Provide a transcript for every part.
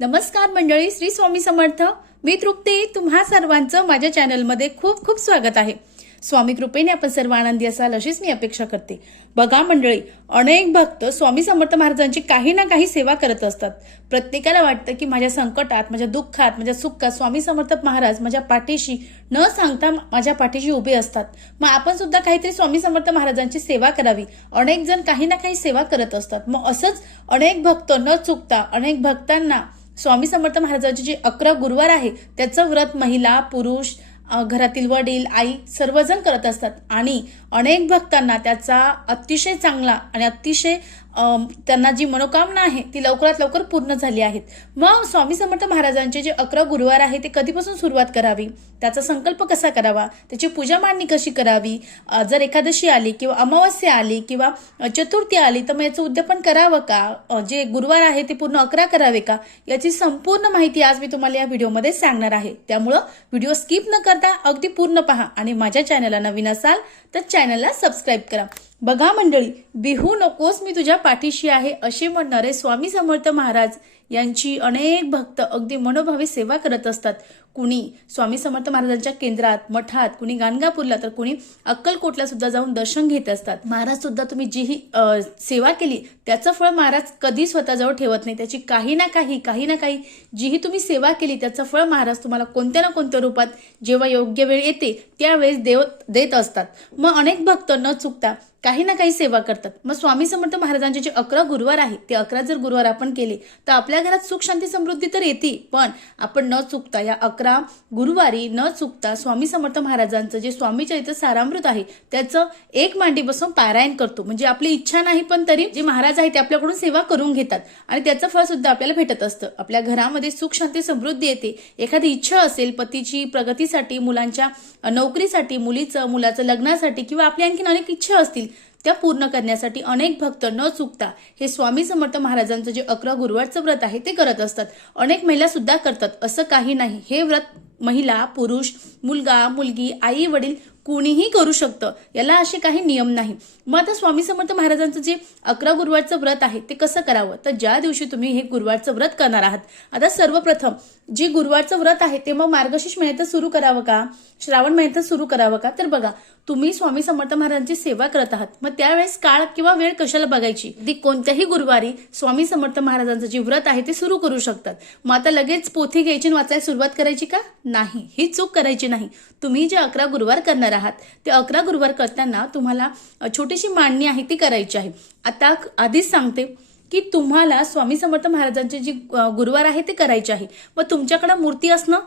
नमस्कार मंडळी श्री स्वामी समर्थ. मी तृप्ती. तुम्हा सर्वांचं माझ्या चॅनलमध्ये खूप खूप स्वागत आहे. स्वामी कृपेने आपण सर्व आनंदी असाल अशीच मी अपेक्षा करते. बघा मंडळी अनेक भक्त स्वामी समर्थ महाराजांची काही ना काही सेवा करत असतात. प्रत्येकाला वाटतं की माझ्या संकटात माझ्या दुःखात माझ्या सुखात स्वामी समर्थ महाराज माझ्या पाठीशी न सांगता माझ्या पाठीशी उभे असतात. मग आपण सुद्धा काहीतरी स्वामी समर्थ महाराजांची सेवा करावी. अनेक जण काही ना काही सेवा करत असतात. मग असंच अनेक भक्त न चुकता अनेक भक्तांना स्वामी समर्थ महाराजांचे जे अकरा गुरुवार आहे त्याचं व्रत महिला पुरुष घरातील वडील आई सर्वजण करत असतात. आणि अनेक भक्तांना त्याचा अतिशय चांगला आणि अतिशय त्यांना जी मनोकामना आहे ती लवकरात लवकर पूर्ण झाली आहेत. मग स्वामी समर्थ महाराजांचे जे अकरा गुरुवार आहे ते कधीपासून सुरुवात करावी? त्याचा संकल्प कसा करावा? त्याची पूजा मांडणी कशी करावी? जर एकादशी आली किंवा अमावस्या आली किंवा चतुर्थी आली तर मग याचं उद्यापन करावं का? जे गुरुवार आहे ते पूर्ण अकरा करावे का? याची संपूर्ण माहिती आज मी तुम्हाला या व्हिडिओमध्ये सांगणार आहे. त्यामुळं व्हिडिओ स्किप न करता अगदी पूर्ण पहा आणि माझ्या चॅनलला नवीन असाल तर चॅनलला सबस्क्राईब करा. बघा मंडळी बिहू नकोस मी तुझ्या पाठीशी आहे असे म्हणणारे स्वामी समर्थ महाराज यांची अनेक भक्त अगदी मनोभावे सेवा करत असतात. कुणी स्वामी समर्थ महाराजांच्या केंद्रात मठात कुणी गाणगापूरला तर कुणी अक्कलकोटला सुद्धा जाऊन दर्शन घेत असतात. महाराज सुद्धा तुम्ही जी ही सेवा केली त्याचं फळ महाराज कधी स्वतःजवळ ठेवत नाही. त्याची काही ना काही काही ना काही जीही तुम्ही सेवा केली त्याचं फळ महाराज तुम्हाला कोणत्या ना कोणत्या रूपात जेव्हा योग्य वेळ येते त्यावेळेस देव देत असतात. मग अनेक भक्त न चुकता काही ना काही सेवा करतात. मग स्वामी समर्थ महाराजांचे जे अकरा गुरुवार आहे ते अकरा जर गुरुवार आपण केले तर आपल्या घरात सुख शांती समृद्धी तर येते पण आपण न चुकता या अकरा गुरुवारी न चुकता स्वामी समर्थ महाराजांचं जे स्वामी चरित्र सारामृत आहे त्याचं एक मांडी बसून पारायण करतो. म्हणजे आपली इच्छा नाही पण तरी जे महाराज आहे ते आपल्याकडून सेवा करून घेतात. आणि त्याचं फळ सुद्धा आपल्याला भेटत असतं. आपल्या घरामध्ये सुख शांती समृद्धी येते. एखादी इच्छा असेल पतीची प्रगतीसाठी मुलांच्या नोकरीसाठी मुलीचं मुलाचं लग्नासाठी किंवा आपली आणखी अनेक इच्छा असतील त्या पूर्ण करण्यासाठी अनेक भक्त न चुकता हे स्वामी समर्थ महाराजांचं जे अकरा गुरुवारचं व्रत आहे ते करत असतात. अनेक महिला सुद्धा करतात. असं काही नाही. हे व्रत महिला पुरुष मुलगा मुलगी आई वडील कुणीही करू शकतं. याला असे काही नियम नाही. मग आता स्वामी समर्थ महाराजांचं जे अकरा गुरुवारचं व्रत आहे ते कसं करावं? तर ज्या दिवशी तुम्ही हे गुरुवारचं व्रत करणार आहात आता सर्वप्रथम जे गुरुवारचं व्रत आहे ते मग मार्गशीर्ष महिन्यातच सुरू करावं का? श्रावण महिन्यातच सुरू करावं का? तर बघा तुम्ही स्वामी समर्थ महाराजांची सेवा करत आहात. मग त्यावेळेस काळ किंवा वेळ कशाला बघायची? ती कोणत्याही गुरुवारी स्वामी समर्थ महाराजांचं जे व्रत आहे ते सुरू करू शकतात. मग आता लगेच पोथी घ्यायची आणि वाचायला सुरुवात करायची का? नाही. ही चूक करायची नाही. तुम्ही जे अकरा गुरुवार करणार आहात. ते अकरा गुरुवार करताना तुम्हाला छोटीशी मांडणी आहे ती करायची आहे. आता आधीच सांगते की तुम्हाला स्वामी समर्थ महाराजांचे जे गुरुवार आहे ते करायचे आहे. मग तुमच्याकडे मूर्ती असणं?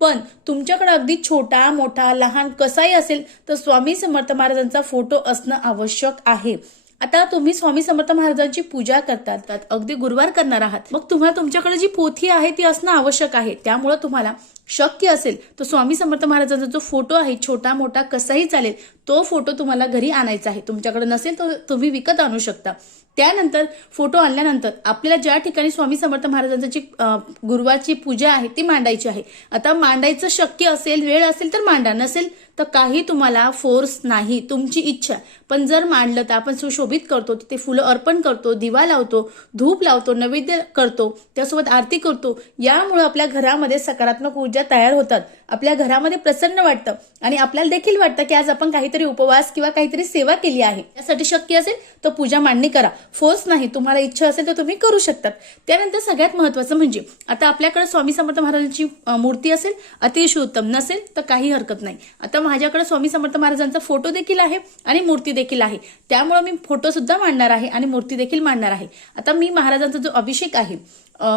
पण तुमच्याकडे अगदी छोटा मोठा लहान कसाही असेल तर स्वामी समर्थ महाराजांचा फोटो असणं आवश्यक आहे. आता तुम्ही स्वामी समर्थ महाराजांची पूजा करतात अगदी गुरुवार करणार आहात. मग तुम्हाला तुमच्याकडे जी पोथी आहे ती असणं आवश्यक आहे. त्यामुळं तुम्हाला शक्य असेल तर स्वामी समर्थ महाराजांचा जो फोटो आहे छोटा मोठा कसाही चालेल तो फोटो तुम्हाला घरी आणायचा आहे. तुमच्याकडे नसेल तर तुम्ही विकत आणू शकता. त्यानंतर फोटो आणल्यानंतर आपल्याला ज्या ठिकाणी स्वामी समर्थ महाराजांची अं, गुरुवारची पूजा आहे ती मांडायची आहे. आता मांडायचं शक्य असेल वेळ असेल तर मांडा. नसेल तर काही तुम्हाला फोर्स नाही तुमची इच्छा पण जर मांडलं तर आपण सुशोभित करतो तिथे फुलं अर्पण करतो दिवा लावतो धूप लावतो नैवेद्य करतो त्यासोबत आरती करतो यामुळे आपल्या घरामध्ये सकारात्मक ऊर्जा तयार होतात. आपल्या घरामध्ये प्रसन्न वाटतं आणि आपल्याला देखील वाटतं की आज आपण काहीतरी उपवास किंवा काहीतरी सेवा केली आहे. यासाठी शक्य असेल तर पूजा मांडणी करा. फोर्स नाही तुम्हाला इच्छा असेल तर तुम्ही करू शकतात. त्यानंतर सगळ्यात महत्वाचं म्हणजे आता आपल्याकडे स्वामी समर्थ महाराजांची मूर्ती असेल अतिशय उत्तम. नसेल तर काही हरकत नाही. आता माझ्याकडे स्वामी समर्थ महाराजांचा फोटो देखील आहे आणि मूर्ती देखील आहे. त्यामुळे मी फोटो सुद्धा मांडणार आहे आणि मूर्ती देखील मांडणार आहे. आता मी महाराजांचा जो अभिषेक आहे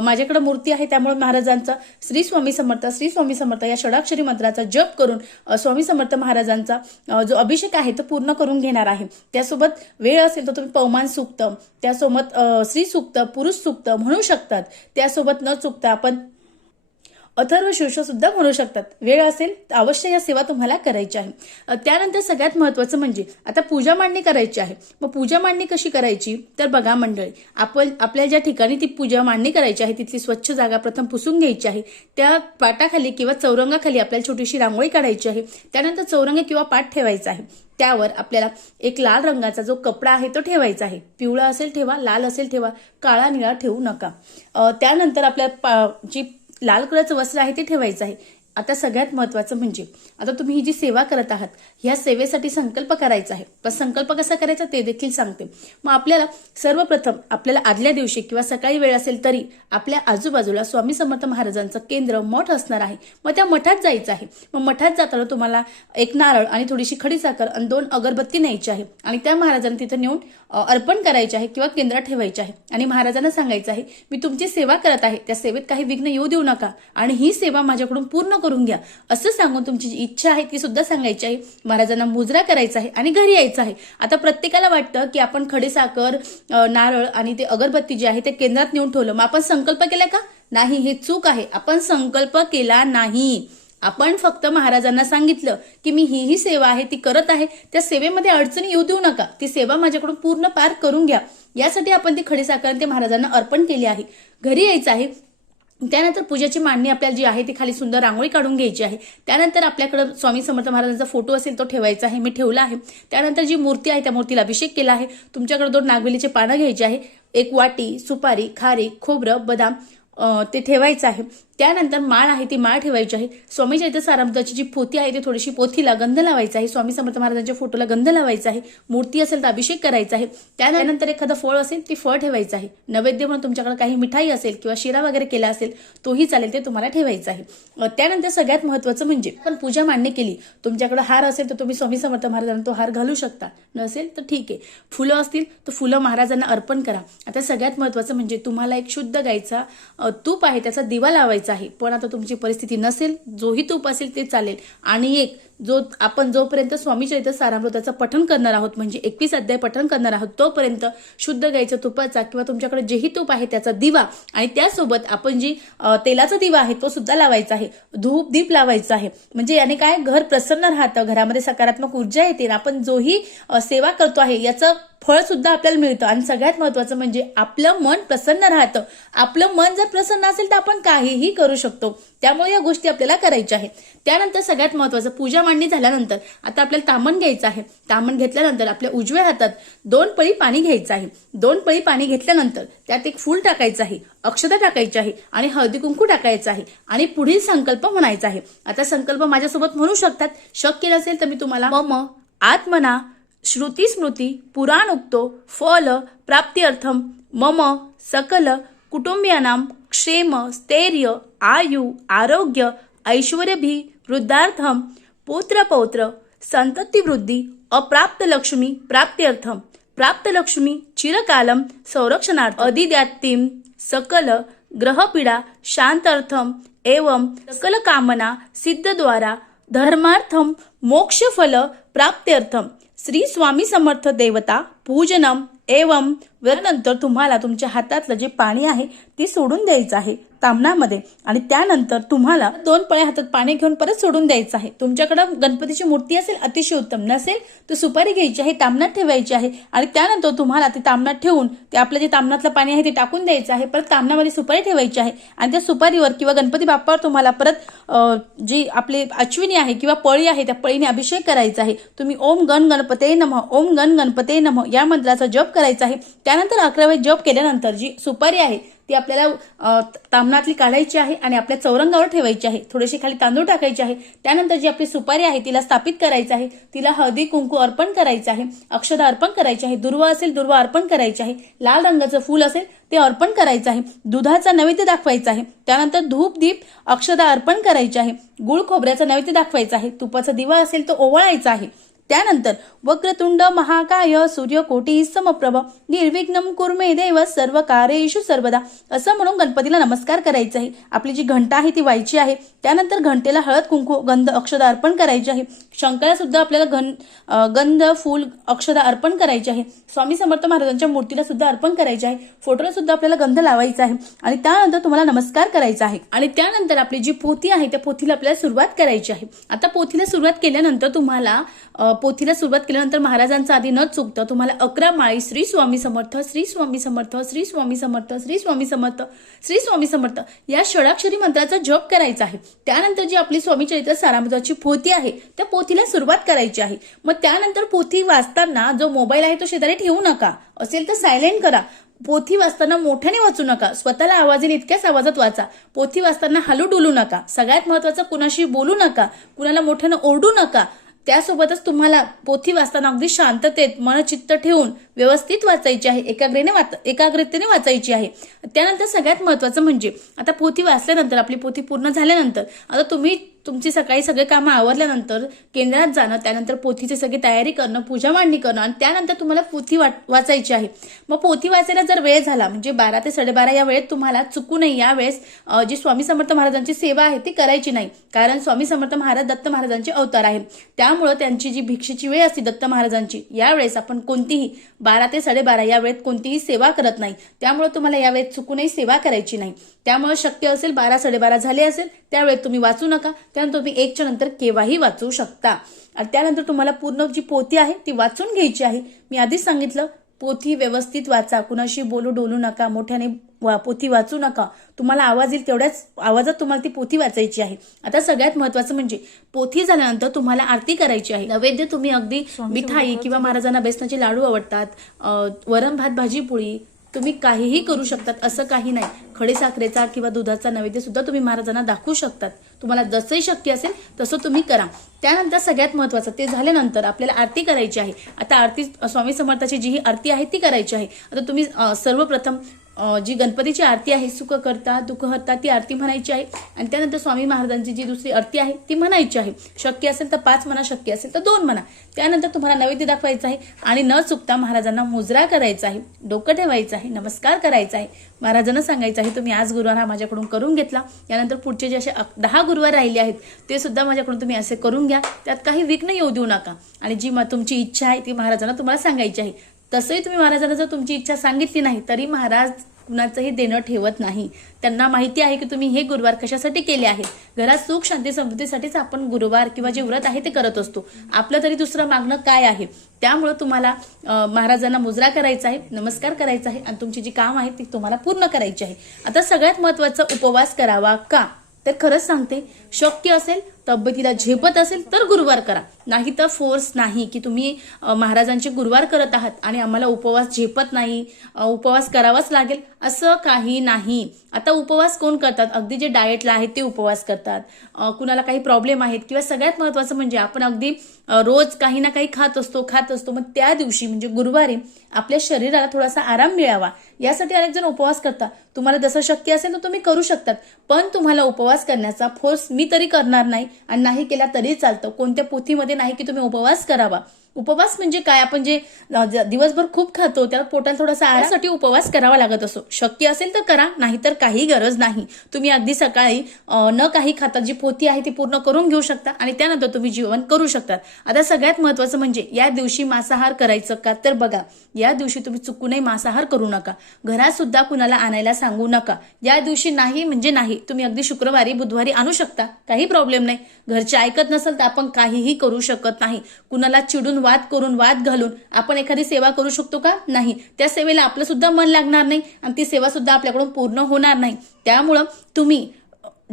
माझ्याकडे मूर्ती आहे त्यामुळे महाराजांचा श्री स्वामी समर्थ श्री स्वामी समर्थ या षडाक्षरी मंत्राचा जप करून स्वामी समर्थ महाराजांचा जो अभिषेक आहे तो पूर्ण करून घेणार आहे. त्यासोबत वेळ असेल तर तुम्ही पवमान सुक्त त्यासोबत स्त्री सुक्त पुरुष सुक्त म्हणू शकतात. त्यासोबत न चुकता आपण अथर्व शीर्ष सुद्धा म्हणू शकतात. वेळ असेल तर अवश्य या सेवा तुम्हाला करायची आहे. त्यानंतर सगळ्यात महत्वाचं म्हणजे आता पूजा मांडणी करायची आहे. मग पूजा मांडणी कशी करायची? तर बघा मंडळी आपण आपल्या ज्या ठिकाणी ती पूजा मांडणी करायची आहे तिथली स्वच्छ जागा प्रथम पुसून घ्यायची आहे. त्या पाटाखाली किंवा चौरंगाखाली आपल्याला छोटीशी रांगोळी काढायची आहे. त्यानंतर चौरंग किंवा पाट ठेवायचा आहे. त्यावर आपल्याला एक लाल रंगाचा जो कपडा आहे तो ठेवायचा आहे. पिवळा असेल ठेवा लाल असेल ठेवा काळा निळा ठेवू नका. त्यानंतर आपल्या पा- जी लाल कलरचं वस्त्र आहे ते ठेवायचं आहे. आता सगळ्यात महत्वाचं म्हणजे आता तुम्ही ही जी सेवा करत आहात ह्या सेवेसाठी संकल्प करायचा आहे. पण संकल्प कसा करायचा ते देखील सांगते. मग आपल्याला सर्वप्रथम आपल्याला आदल्या दिवशी किंवा सकाळी वेळ असेल तरी आपल्या आजूबाजूला स्वामी समर्थ महाराजांचं केंद्र मठ असणार आहे. मग त्या मठात जायचं आहे. मग मठात जाताना तुम्हाला एक नारळ आणि थोडीशी खडीसाखर आणि दोन अगरबत्ती न्यायची आहे. आणि त्या महाराजांना तिथे नेऊन अर्पण करायचे आहे किंवा केंद्रात ठेवायचे आहे. आणि महाराजांना सांगायचं आहे मी तुमची सेवा करत आहे. त्या सेवेत काही विघ्न येऊ देऊ नका. आणि ही सेवा माझ्याकडून पूर्ण करून करून घ्या. असं सांगून तुमची जी इच्छा आहे ती सुद्धा सांगायची आहे. महाराजांना मुजरा करायचा आहे आणि घरी यायचं आहे. आता प्रत्येकाला वाटतं की आपण खडीसाखर नारळ आणि ते अगरबत्ती जे आहे ते केंद्रात नेऊन ठेवलं. मग आपण संकल्प केला का? नाही हे चूक आहे. आपण संकल्प केला नाही. आपण फक्त महाराजांना सांगितलं की मी ही ही सेवा आहे ती करत आहे. त्या सेवेमध्ये अडचणी येऊ देऊ नका. ती सेवा माझ्याकडून पूर्ण पार करून घ्या. यासाठी आपण ती खडीसाखर ते महाराजांना अर्पण केली आहे. घरी यायचं आहे. त्यानंतर पूजेची मांडणी आपल्याला जी आहे ती खाली सुंदर रांगोळी काढून घ्यायची आहे. त्यानंतर आपल्याकडं स्वामी समर्थ महाराजांचा फोटो असेल तो ठेवायचा आहे. मी ठेवला आहे. त्यानंतर जी मूर्ती आहे त्या मूर्तीला अभिषेक केला आहे. तुमच्याकडे दोन नागवेलीचे पानं घ्यायची आहे. एक वाटी सुपारी खारी खोबरं बदाम ते ठेवायचं आहे. त्यानंतर माळ आहे ती माळ ठेवायची आहे. स्वामी चैत्र सारामृताची जी पोथी आहे ती थोडीशी पोथीला गंध लावायचा आहे. स्वामी समर्थ महाराजांच्या फोटोला गंध लावायचा आहे. मूर्ती असेल तर अभिषेक करायचा आहे. त्यानंतर एखादं फळ असेल ती फळ ठेवायचं आहे. नैवेद्य म्हणून तुमच्याकडे काही मिठाई असेल किंवा शिरा वगैरे केला असेल तोही चालेल ते तुम्हाला ठेवायचं आहे. त्यानंतर सगळ्यात महत्वाचं म्हणजे पण पूजा मांडणी केली. तुमच्याकडे हार असेल तर तुम्ही स्वामी समर्थ महाराजांना तो हार घालू शकता. नसेल तर ठीक आहे. फुलं असतील तर फुलं महाराजांना अर्पण करा. आता सगळ्यात महत्वाचं म्हणजे तुम्हाला एक शुद्ध गायचा तूप आहे त्याचा दिवा लावायचा आहे. पण आता तुमची परिस्थिती नसेल जोही तूप असेल ते चालेल. आणि एक जो आपण जोपर्यंत स्वामी चरित्र सारामृताचं पठण करणार आहोत म्हणजे एकवीस अध्याय पठण करणार आहोत तोपर्यंत शुद्ध गायच्या तुपाचा किंवा तुमच्याकडे जेही तूप आहे त्याचा दिवा आणि त्यासोबत आपण जी तेलाचा दिवा आहे तो सुद्धा लावायचा आहे. धूप दीप लावायचा आहे. म्हणजे याने काय? घर प्रसन्न राहतं. घरामध्ये सकारात्मक ऊर्जा येते आपण जोही सेवा करतो आहे. याचं फळ सुद्धा आपल्याला मिळतं. आणि सगळ्यात महत्वाचं म्हणजे आपलं मन प्रसन्न राहतं. आपलं मन जर प्रसन्न असेल तर आपण काहीही करू शकतो. त्यामुळे या गोष्टी आपल्याला करायच्या आहेत. त्यानंतर सगळ्यात महत्वाचं पूजा मांडणी झाल्यानंतर आता आपल्याला तामण घ्यायचं आहे. तामण घेतल्यानंतर आपल्या उजव्या हातात दोन पळी पाणी घ्यायचं आहे. दोन पळी पाणी घेतल्यानंतर त्यात एक फूल टाकायचं आहे. अक्षता टाकायची आहे आणि हळदी कुंकू टाकायचं आहे. आणि पुढील संकल्प म्हणायचा आहे. आता संकल्प माझ्यासोबत म्हणू शकतात. शक्य नसेल तर मी तुम्हाला मम. आत्मना श्रुती स्मृती पुराण उक्तो फल प्राप्त्यर्थम मम सकल कुटुंबियानां क्षेम स्थैर्य आयु आरोग्य ऐश्वर्यभी वृद्धार्थम पौत्रपौत्र संततिवृद्धी अप्राप्त लक्ष्मी प्राप्त्यर्थम प्राप्त लक्ष्मी चिरकालम संरक्षणार्थ अधिद्यात्तीम सकल ग्रहपीडा शांतार्थम एवं सकल कामना सिद्धद्वारा धर्मार्थम मोक्षफल प्राप्त्यर्थम श्री स्वामी समर्थ देवता पूजनम एवं नंतर तुम्हाला तुमच्या हातातलं जे पाणी आहे ते सोडून द्यायचं आहे तामणामध्ये आणि त्यानंतर तुम्हाला दोन पळ्या हातात पाणी घेऊन परत सोडून द्यायचं आहे. तुमच्याकडे गणपतीची मूर्ती असेल अतिशय उत्तम. नसेल तर सुपारी घ्यायची आहे तामणात ठेवायची आहे. आणि त्यानंतर तुम्हाला ते तामणात ठेवून ते आपलं जे तामणातलं पाणी आहे ते टाकून द्यायचं आहे. परत तामणामध्ये सुपारी ठेवायची आहे. आणि त्या सुपारीवर किंवा गणपती बाप्पावर तुम्हाला परत जी आपली अश्विनी आहे किंवा पळी आहे त्या पळीने अभिषेक करायचा आहे. तुम्ही ओम गण गणपते नम ओम गण गणपते नम या मंत्राचा जप करायचा आहे. त्यानंतर अकरावे जप केल्यानंतर जी सुपारी आहे ती आपल्याला तामणातली काढायची आहे आणि आपल्या चौरंगावर ठेवायची आहे. थोडेसे खाली तांदूळ टाकायचे आहे. त्यानंतर जी आपली सुपारी आहे तिला स्थापित करायचं आहे. तिला हळदी कुंकू अर्पण करायचं आहे. अक्षदा अर्पण करायची आहे. दुर्वा असेल दुर्वा अर्पण करायची आहे. लाल रंगाचं फूल असेल ते अर्पण करायचं आहे. दुधाचा नैवेद्य दाखवायचा आहे. त्यानंतर धूप दीप अक्षदा अर्पण करायची आहे. गुळ खोबऱ्याचा नैवेद्य दाखवायचा आहे. तुपाचा दिवा असेल तो ओवाळायचा आहे. त्यानंतर वक्रतुंड महाकाय सूर्यकोटी समप्रभ निर्विघ्नम कुर्मे देव सर्व कार्येषु सर्वदा. असं म्हणून गणपतीला नमस्कार करायचा आहे. आपली जी घंटा आहे ती व्हायची आहे. त्यानंतर घंटेला हळद कुंकू गंध अक्षदा अर्पण करायची आहे. शंकराला सुद्धा आपल्याला घन गंध फूल अक्षदा अर्पण करायची आहे. स्वामी समर्थ महाराजांच्या मूर्तीला सुद्धा अर्पण करायचे आहे. फोटोला सुद्धा आपल्याला गंध लावायचा आहे. आणि त्यानंतर तुम्हाला नमस्कार करायचा आहे. आणि त्यानंतर आपली जी पोथी आहे त्या पोथीला आपल्याला सुरुवात करायची आहे. आता पोथीला सुरुवात केल्यानंतर तुम्हाला पोथीला सुरुवात केल्यानंतर महाराजांचा आधी न चुकतं. तुम्हाला अकरा माळी श्री स्वामी समर्थ श्री स्वामी समर्थ श्री स्वामी समर्थ श्री स्वामी समर्थ श्री स्वामी समर्थ या षडाक्षरी मंत्राचा जप करायचा आहे. त्यानंतर जी आपली स्वामी चरित्र सारामृताची पोथी आहे त्या पोथीला सुरुवात करायची आहे. मग त्यानंतर पोथी वाचताना जो मोबाईल आहे तो शेजारी ठेवू नका. असेल तर सायलेंट करा. पोथी वाचताना मोठ्याने वाचू नका. स्वतःला आवाज येईल इतक्याच आवाजात वाचा. पोथी वाचताना हलू डुलू नका. सगळ्यात महत्वाचं कुणाशी बोलू नका. कुणाला मोठ्यानं ओरडू नका. त्यासोबतच तुम्हाला पोथी वाचताना अगदी शांततेत मनचित्त ठेवून व्यवस्थित वाचायची आहे एकाग्रेने वाच एकाग्रतेने वाचायची आहे. त्यानंतर सगळ्यात महत्वाचं म्हणजे आता पोथी वाचल्यानंतर आपली पोथी पूर्ण झाल्यानंतर आता तुम्ही तुमची सकाळी सगळे कामं आवरल्यानंतर केंद्रात जाणं त्यानंतर पोथीची सगळी तयारी करणं पूजा मांडणी करणं आणि त्यानंतर तुम्हाला पोथी वाट वाचायची आहे. मग पोथी वाचायला जर वेळ झाला म्हणजे बारा ते साडेबारा या वेळेत तुम्हाला चुकू नये यावेळेस अं, जी स्वामी समर्थ महाराजांची सेवा आहे ती करायची नाही. कारण स्वामी समर्थ महाराज दत्त महाराजांचे अवतार आहे त्यामुळं त्यांची जी भिक्षेची वेळ असते दत्त महाराजांची यावेळेस आपण कोणतीही बारा ते साडेबारा या वेळेत कोणतीही सेवा करत नाही. त्यामुळे तुम्हाला या वेळेत चुकूनही सेवा करायची नाही. त्यामुळे शक्य असेल बारा साडेबारा झाले असेल त्यावेळेत तुम्ही वाचू नका. त्यानंतर तुम्ही एकच्या नंतर केव्हाही वाचू शकता. आणि त्यानंतर तुम्हाला पूर्ण जी पोथी आहे ती वाचून घ्यायची आहे. मी आधीच सांगितलं पोथी व्यवस्थित वाचा. कुणाशी बोलू डोलू नका. मोठ्याने पोथी वाचू नका. तुम्हाला आवाज येईल तेवढ्याच आवाजात तुम्हाला ती पोथी वाचायची आहे. आता सगळ्यात महत्वाचं म्हणजे पोथी झाल्यानंतर तुम्हाला आरती करायची आहे. नैवेद्य तुम्ही अगदी मिठाई किंवा महाराजांना बेसनाचे लाडू आवडतात वरण भात भाजी पोळी तुम्ही काहीही करू शकतात असं काही नाही. खडीसाखरेचा किंवा दुधाचा नैवेद्य सुद्धा तुम्ही महाराजांना दाखवू शकतात. तुम्हाला जसंही शक्य असेल तसं तुम्ही करा. त्यानंतर सगळ्यात महत्वाचं ते झाल्यानंतर आपल्याला आरती करायची आहे. आता आरती स्वामी समर्थाची जी ही आरती आहे ती करायची आहे. आता तुम्ही सर्वप्रथम जी गणपतीची आरती आहे सुख करता दुःख हरता ती आरती म्हणायची आहे. आणि त्यानंतर स्वामी महाराजांची जी दुसरी आरती आहे ती म्हणायची आहे. शक्य असेल तर पाच म्हणा शक्य असेल तर दोन म्हणा. त्यानंतर तुम्हाला नैवेद्य दाखवायचं आहे आणि न चुकता महाराजांना मुजरा करायचा आहे डोकं ठेवायचं आहे नमस्कार करायचा आहे. महाराजांना सांगायचं आहे तुम्ही आज गुरुवार हा माझ्याकडून करून घेतला. यानंतर पुढचे जे असे दहा गुरुवार राहिले आहेत ते सुद्धा माझ्याकडून तुम्ही असे करून घ्या. त्यात काही विघ्न येऊ देऊ नका. आणि जी म- तुमची इच्छा आहे ती महाराजांना तुम्हाला सांगायची आहे. तसंही तुम्ही महाराजांना जर तुमची इच्छा सांगितली नाही तरी महाराज कुणाचंही देणं ठेवत नाही. त्यांना माहिती आहे की तुम्ही हे गुरुवार कशासाठी केले आहेत घरात सुख शांती समृद्धीसाठीच आपण गुरुवार किंवा जे व्रत आहे ते करत असतो. आपलं तरी दुसरं मागणं काय आहे? त्यामुळं तुम्हाला महाराजांना मुजरा करायचा आहे नमस्कार करायचा आहे आणि तुमची जी काम आहे ती तुम्हाला पूर्ण करायची आहे. आता सगळ्यात महत्वाचं उपवास करावा का? तर खरंच सांगते शक्य असेल तब्येतीला झेपत असेल तर गुरुवार करा. नाही तर फोर्स नाही की तुम्ही महाराजांचे गुरुवार करत आहात आणि आम्हाला उपवास झेपत नाही उपवास करावाच लागेल असं काही नाही. आता उपवास कोण करतात? अगदी जे डाएटला आहेत ते उपवास करतात. कुणाला काही प्रॉब्लेम आहेत किंवा सगळ्यात महत्वाचं म्हणजे आपण अगदी रोज काही ना काही खात असतो खात असतो मग त्या दिवशी म्हणजे गुरुवारी आपल्या शरीराला थोडासा आराम मिळावा. यासाठी अनेक जण उपवास करतात. तुम्हाला जसं शक्य असेल तर तुम्ही करू शकतात. पण तुम्हाला उपवास करण्याचा फोर्स मी तरी करणार नाही. आणि नाही केला तरी चालतं. कोणत्या पोथीमध्ये नाही की तुम्ही उपवास करावा. उपवास म्हणजे काय? आपण जे दिवसभर खूप खातो त्याला पोटाला थोडासा आहारासाठी उपवास करावा लागत असो. शक्य असेल तर करा नाहीतर काही गरज नाही. तुम्ही अगदी सकाळी न काही खाता जी पोथी आहे ती पूर्ण करून घेऊ शकता आणि त्यानंतर तुम्ही जेवण करू शकतात. आता सगळ्यात महत्वाचं म्हणजे या दिवशी मांसाहार करायचं का? तर बघा या दिवशी तुम्ही चुकूनही मांसाहार करू नका. घरात सुद्धा कुणाला आणायला सांगू नका. या दिवशी नाही म्हणजे नाही. तुम्ही अगदी शुक्रवारी बुधवारी आणू शकता. काही प्रॉब्लेम नाही. घरचे ऐकत नसेल तर आपण काहीही करू शकत नाही. कुणाला चिडून वाद करून वाद घालून आपण एखादी सेवा करू शकतो का? नाही. त्या सेवेला आपलं सुद्धा मन लागणार नाही आणि ती सेवा सुद्धा आपल्याकडून पूर्ण होणार नाही. त्यामुळं तुम्ही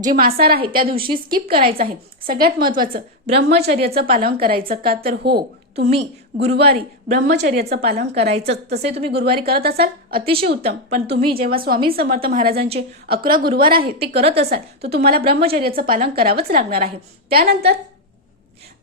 जे मांसाहार आहे त्या दिवशी स्किप करायचं आहे. सगळ्यात महत्वाचं ब्रह्मचर्याचं पालन करायचं का? तर हो तुम्ही गुरुवारी ब्रह्मचर्याचं पालन करायचं तसे तुम्ही गुरुवारी करत असाल अतिशय उत्तम. पण तुम्ही जेव्हा स्वामी समर्थ महाराजांचे अकरा गुरुवार आहे ते करत असाल तर तुम्हाला ब्रह्मचर्याचं पालन करावंच लागणार आहे. त्यानंतर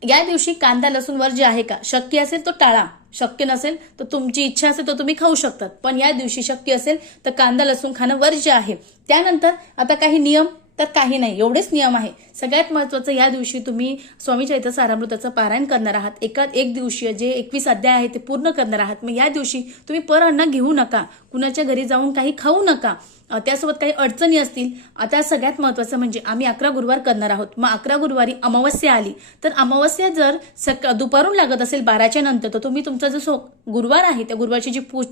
या दिवशी कांदा लसूण वर जे आहे का? शक्य असेल तो टाळा. शक्य नसेल तर तुमची इच्छा असेल तर तुम्ही खाऊ शकतात. पण या दिवशी शक्य असेल तर कांदा लसूण खाणं वर्ज्य आहे. त्यानंतर आता काही नियम तर काही नाही एवढेच नियम आहे. सगळ्यात महत्वाचं या दिवशी तुम्ही स्वामी चैत्र सारामृताचं पारायण करणार आहात. एका एक दिवशी जे एकवीस अध्याय आहे ते पूर्ण करणार आहात. मग या दिवशी तुम्ही पर अन्न घेऊ नका. कुणाच्या घरी जाऊन काही खाऊ नका. त्यासोबत काही अडचणी असतील आता सगळ्यात महत्वाचं म्हणजे आम्ही अकरा गुरुवार करणार आहोत. मग अकरा गुरुवारी अमावस्या आली. तर अमावस्या जर सका दुपारून लागत असेल बाराच्या नंतर तर तुम्ही तुमचा जो सो गुरुवार आहे त्या गुरुवारची जी पू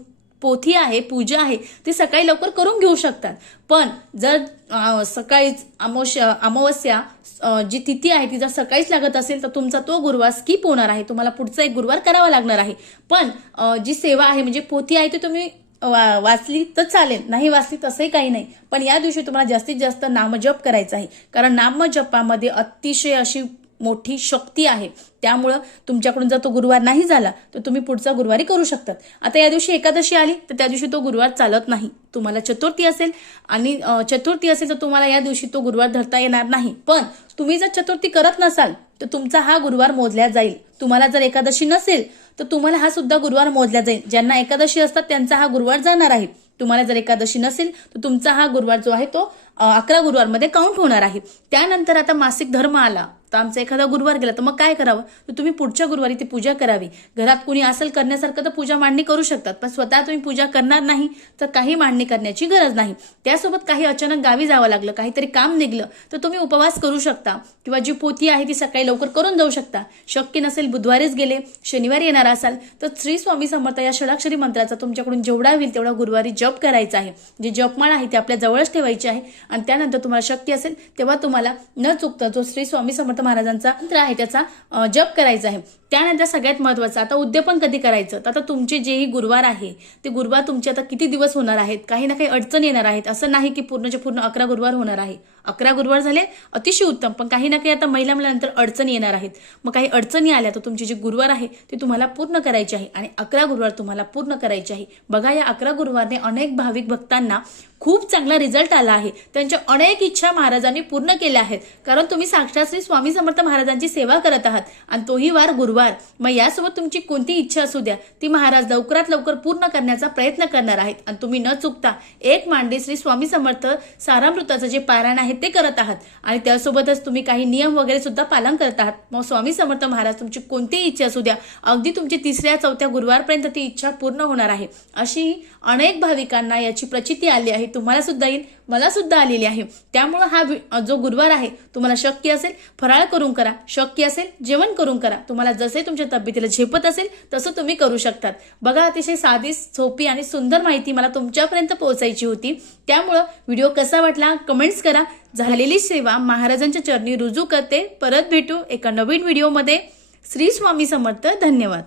पोथी आहे पूजा आहे ती सकाळी लवकर करून घेऊ शकतात. पण जर सकाळीच अमोश अमावस्या जी तिथी आहे ती जर सकाळीच लागत असेल तर तुमचा तो गुरुवार स्किप होणार आहे. तुम्हाला पुढचा एक गुरुवार करावा लागणार आहे. पण जी सेवा आहे म्हणजे पोथी आहे ती तुम्ही वा- वाचली तर चालेल नाही वाचली तसंही काही नाही. पण या दिवशी तुम्हाला जास्तीत जास्त नामजप करायचा आहे. कारण नामजपामध्ये अतिशय अशी मोठी शक्ती आहे. त्यामुळं तुमच्याकडून जर तो गुरुवार नाही झाला तर तुम्ही पुढचा गुरुवारी करू शकतात. आता या दिवशी एकादशी आली तर त्या दिवशी तो गुरुवार चालत नाही. तुम्हाला चतुर्थी असेल आणि चतुर्थी असेल तर तुम्हाला या दिवशी तो गुरुवार धरता येणार नाही. पण तुम्ही जर चतुर्थी करत नसाल तर तुमचा हा गुरुवार मोजला जाईल. तुम्हाला जर एकादशी नसेल तर तुम्हाला हा सुद्धा गुरुवार मोजला जाईल. ज्यांना एकादशी असतात त्यांचा हा गुरुवार जाणार आहे. तुम्हाला जर एकादशी नसेल तर तुमचा हा गुरुवार जो आहे तो अकरा गुरुवारमध्ये काउंट होणार आहे. त्यानंतर आता मासिक धर्म आला. तर आमचा एखादा गुरुवार गेला तर मग काय करावं? तर तुम्ही पुढच्या गुरुवारी ती पूजा करावी. घरात कुणी असेल करण्यासारखं तर पूजा मांडणी करू शकतात. पण स्वतः तुम्ही पूजा करणार नाही तर काही मांडणी करण्याची गरज नाही. त्यासोबत काही अचानक गावी जावं लागलं काहीतरी काम निघलं तर तुम्ही उपवास करू शकता. किंवा जी पोथी आहे ती सकाळी लवकर करून जाऊ शकता. शक्य नसेल बुधवारीच गेले शनिवारी येणार असाल तर श्री स्वामी समर्थ या षडाक्षरी मंत्राचा तुमच्याकडून जेवढा होईल तेवढा गुरुवारी जप करायचा आहे. जे जपमाळ आहे ते आपल्या जवळच ठेवायची आहे. आणि त्यानंतर तुम्हाला शक्य असेल तेव्हा तुम्हाला न चुकता जो श्री स्वामी समर्थ महाराजांचा मंत्र आहे त्याचा जप करायचा आहे. त्यानंतर सगळ्यात महत्वाचं आता उद्यापन कधी करायचं? तर आता तुमचे जेही गुरुवार आहे ते गुरुवार तुमचे आता किती दिवस होणार आहेत? काही ना काही अडचण येणार आहेत. असं नाही की पूर्णचे पूर्ण अकरा गुरुवार होणार आहे. अकरा गुरुवार झाले अतिशय उत्तम. पण काही ना काही आता महिला मुलानंतर अडचणी येणार आहेत. मग काही अडचणी आल्या तर तुमची जी गुरुवार आहे ती तुम्हाला पूर्ण करायची आहे. आणि अकरा गुरुवार तुम्हाला पूर्ण करायची आहे. बघा या अकरा गुरुवारने अनेक भाविक भक्तांना खूप चांगला रिझल्ट आला आहे. त्यांच्या अनेक इच्छा महाराजांनी पूर्ण केल्या आहेत. कारण तुम्ही साक्षात श्री स्वामी समर्थ महाराजांची सेवा करत आहात. आणि तोही वार गुरुवार. मग यासोबत तुमची कोणती इच्छा असू द्या ती महाराज लवकरात लवकर पूर्ण करण्याचा प्रयत्न करणार आहेत. आणि तुम्ही न चुकता एक मांडे श्री स्वामी समर्थ सारामृताचं जे पारायण आहे ते करत आहात. आणि त्यासोबतच तुम्ही काही नियम वगैरे सुद्धा पालन करत आहात. मग स्वामी समर्थ महाराज तुमची कोणतीही इच्छा असू द्या अगदी तुमची तिसऱ्या चौथ्या गुरुवारपर्यंत ती इच्छा पूर्ण होणार आहे. अशी अनेक भाविकांना याची प्रचिती आली आहे. तुम्हाला सुद्धा येईल मला सुद्धा आलेली आहे. त्यामुळं हा वि- जो गुरुवार आहे तुम्हाला शक्य असेल फराळ करून करा. शक्य असेल जेवण करून करा. तुम्हाला जसे तुमच्या तब्येतीला झेपत असेल तसं तुम्ही करू शकतात. बघा अतिशय साधी सोपी आणि सुंदर माहिती मला तुमच्यापर्यंत पोहोचायची होती. त्यामुळं व्हिडिओ कसा वाटला कमेंट्स करा. झालेली सेवा महाराजांच्या चरणी रुजू करते. परत भेटू एका नवीन व्हिडिओमध्ये. श्री स्वामी समर्थ धन्यवाद.